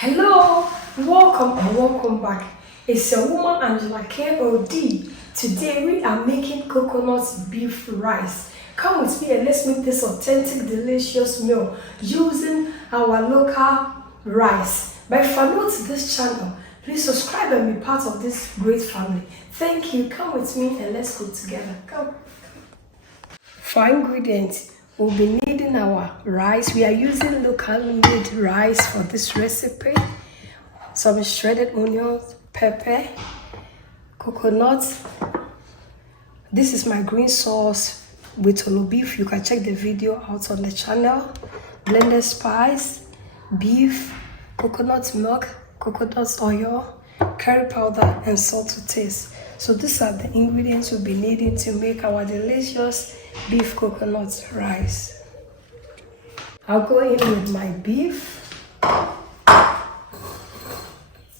Hello, welcome and welcome back. It's your woman Angela KOD. Today we are making coconut beef rice. Come with me and let's make this authentic, delicious meal using our local rice. But if you're new to this channel, please subscribe and be part of this great family. Thank you. Come with me and let's cook together. Come. For ingredients, we'll be needing our rice. We are using locally made rice for this recipe. Some shredded onions, pepper, coconut. This is my green sauce with tolo beef. You can check the video out on the channel. Blended spice, beef, coconut milk, coconut oil, curry powder, and salt to taste. So these are the ingredients we'll be needing to make our delicious beef coconut rice. I'll go in with my beef,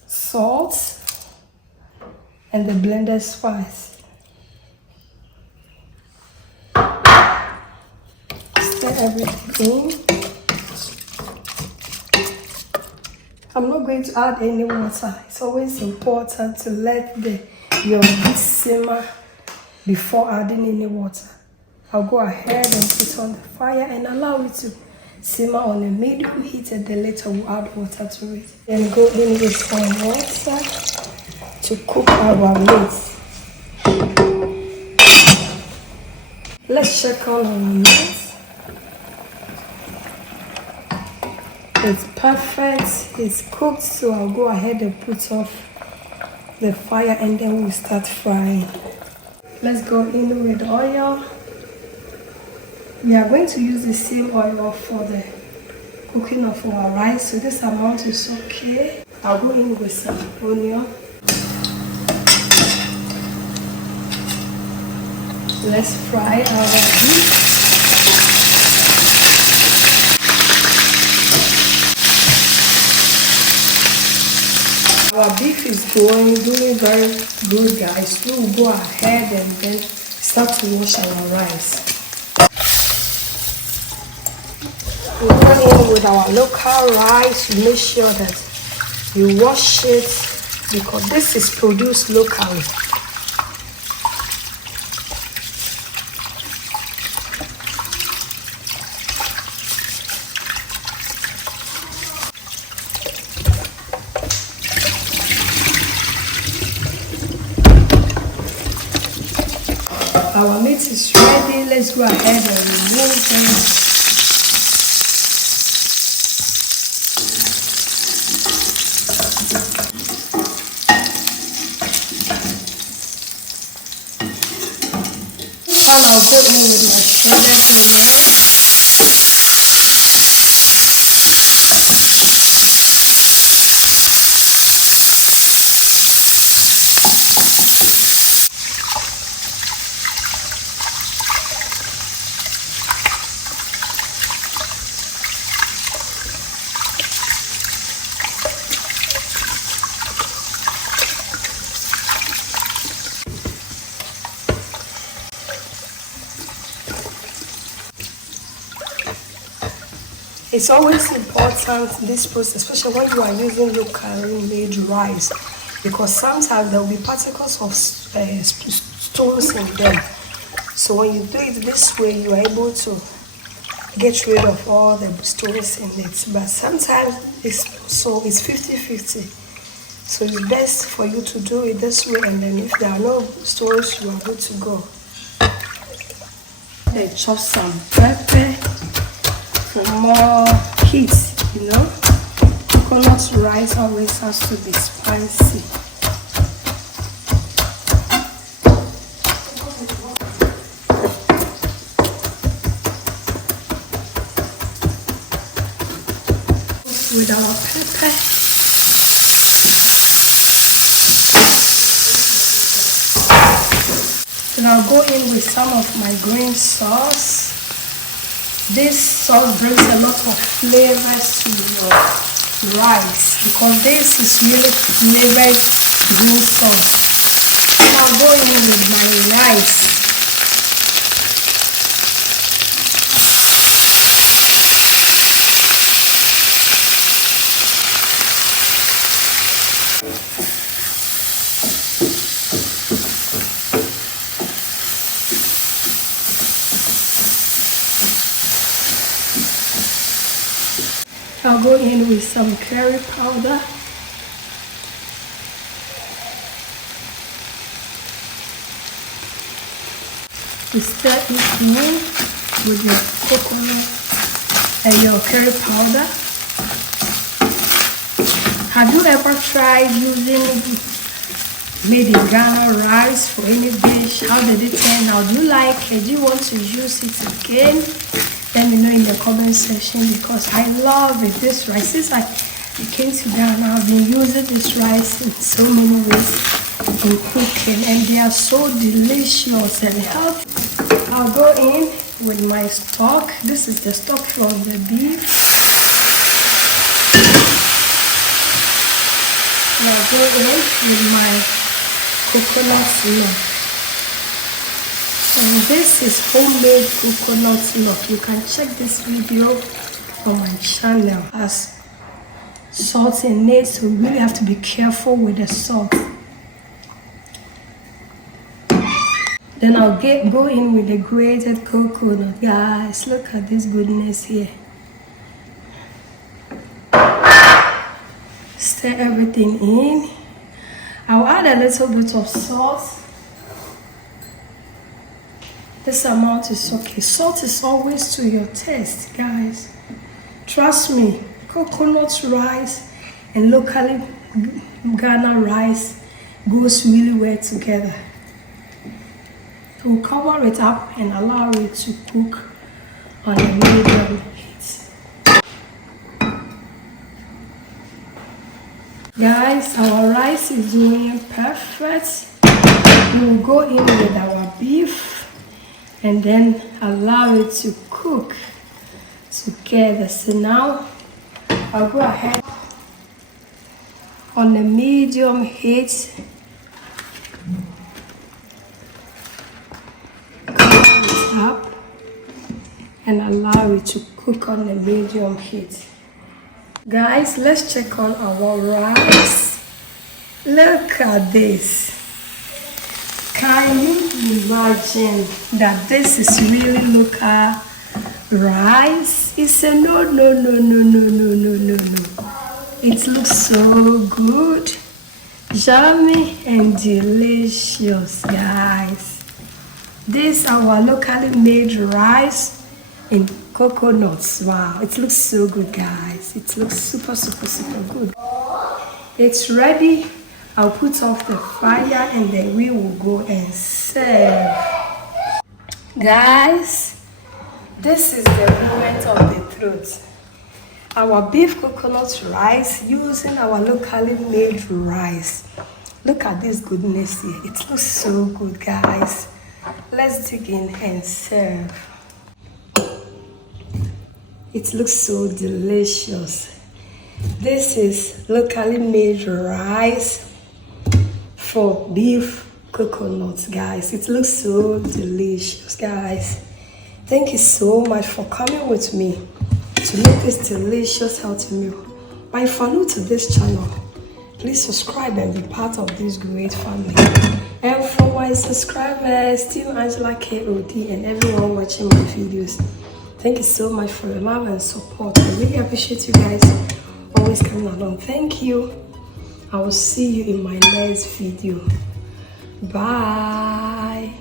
salt, and the blended spice. Stir everything in. I'm not going to add any water. It's always important to let your beef simmer before adding any water. I'll go ahead and put it on the fire and allow it to simmer on a medium heat, and then later we'll add water to it. Then go in with some water to cook our meat. Let's check on our meat. It's perfect, it's cooked, so I'll go ahead and put off the fire and then we'll start frying. Let's go in with oil. We are going to use the same oil for the cooking of our rice, so this amount is okay. I'll go in with some onion. Let's fry our beef. Our beef is doing very good, guys. We'll go ahead and then start to wash our rice. We'll go in with our local rice. Make sure that you wash it because this is produced locally. Our meat is ready. Let's go ahead and remove it. And I'll go in with my shredded onion. It's always important this process, especially when you are using locally made rice, because sometimes there will be particles of stones in them. So when you do it this way, you are able to get rid of all the stones in it. But sometimes it's 50-50. So it's best for you to do it this way, and then if there are no stones, you are good to go. Then chop some pepper for more heat, you know. Coconut rice always has to be spicy. With our pepper. Then I'll go in with some of my green sauce. This sauce brings a lot of flavors to your rice because this is really flavored green sauce. I'll go in with my rice. I'll go in with some curry powder. You stir it in with your coconut and your curry powder. Have you ever tried using maybe Ghana rice for any dish? How did it turn out? Do you like it? Do you want to use it again? Let me know in the comment section, because I love it. This rice, since I came to Ghana, I've been using this rice in so many ways in cooking, and they are so delicious and healthy. I'll go in with my stock. This is the stock from the beef. And I'll go in with my coconut milk. And this is homemade coconut milk. You can check this video on my channel. As salt in it, so we really have to be careful with the salt. Then I'll go in with the grated coconut. Guys, look at this goodness here. Stir everything in. I'll add a little bit of salt. This amount is okay. Salt is always to your taste, guys. Trust me, coconut rice and locally Ghana rice goes really well together. We'll cover it up and allow it to cook on a medium heat. Guys, our rice is doing perfect. We'll go in with our beef and then allow it to cook together. So now I'll go ahead on a medium heat. Up and allow it to cook on a medium heat. Guys, let's check on our rice. Look at this. Can you imagine that this is really local rice? It's a no. It looks so good, yummy and delicious, guys. This is our locally made rice in coconuts. Wow, it looks so good, guys. It looks super good. It's ready. I'll put off the fire and then we will go and serve. Guys, this is the moment of the truth. Our beef coconut rice using our locally made rice. Look at this goodness here. It looks so good, guys. Let's dig in and serve. It looks so delicious. This is locally made rice for beef coconuts, guys. It looks so delicious, guys. Thank you so much for coming with me to make this delicious healthy meal. But if you're new to this channel, please subscribe and be part of this great family. And for my subscribers, Team Angela KOD, and everyone watching my videos, thank you so much for your love and support. I really appreciate you guys always coming along. Thank you. I will see you in my next video. Bye.